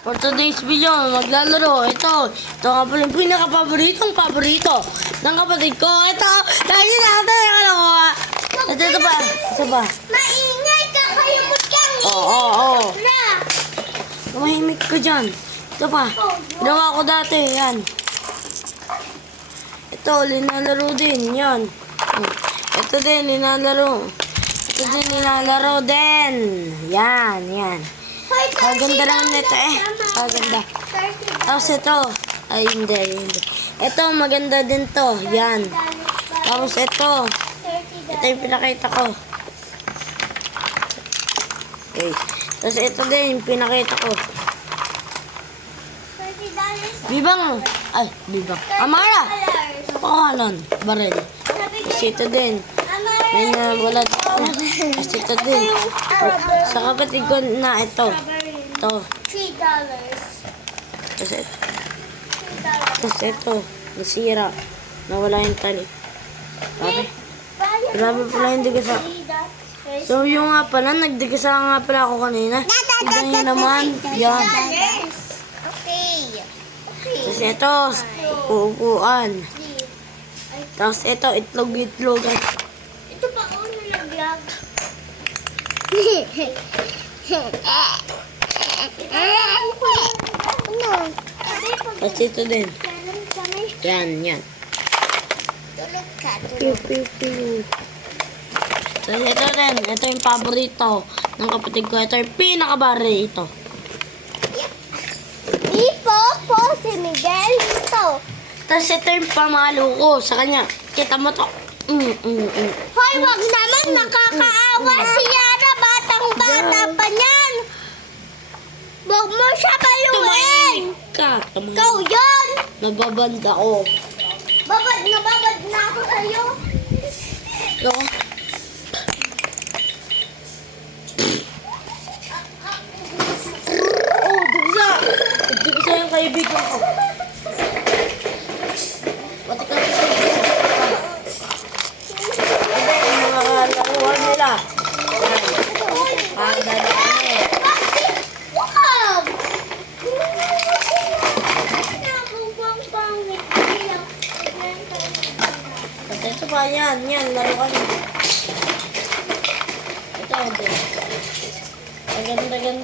For today's video, maglalaro. Ito nga pala yung pinaka-paboritong paborito ng kapatid ko. Ito, dahil natin yung ano. Ito ba? Ito ba? Maingay ka, kalimut kang Oo. na. Mahimik ka dyan. Ito pa. Ginawa ko dati. Yan. Ito, linalaro din. Yan. Ito din, linalaro. Ito din, linalaro din. Yan. Maganda naman ito Maganda. Tapos ito. Ay, hindi. Ito, maganda din to. Yan. Tapos ito. Ito yung pinakita ko. Okay. Tapos ito din yung pinakita ko. Bibang. Ay, Bibang. Amara! Pakawalan. Baril. Tapos ito din. May nawala dito. Tapos ito din. Sa kapatid ko na ito. Ito. $3. Tapos ito. Nasira. Nawala yung tali. Grabe pala yung digasa. So yung nga pala, nagdigasa nga pala ako kanina. Tignan nyo naman. Yan. Okay. Tapos ito. Uupuan. Tapos ito, itlog. Ito pa ako nalaglag. Tapos ito din. Yan. Tulog ka. Piu. Tapos ito din. Ito yung paborito ng kapatid ko. Ito yung pinakabari ito. Po, si Miguel. Ito. Tapos ito yung pamalo ko sa kanya. Kita mo to. Hoy, wag naman. Nakakaawa si Yara. Batang-bata pa niyan. Wag mo siya bayuin. Ikaw yun. Nababanda ko. Babad na ako sa'yo. Ito. Oh, digsa yung kaibigan ko. Pati ka ito. Hindi, yung mga laruan nila. Pagdala kami. Wag! Pati ito pa, yan, laruan. Ito. Ganda naman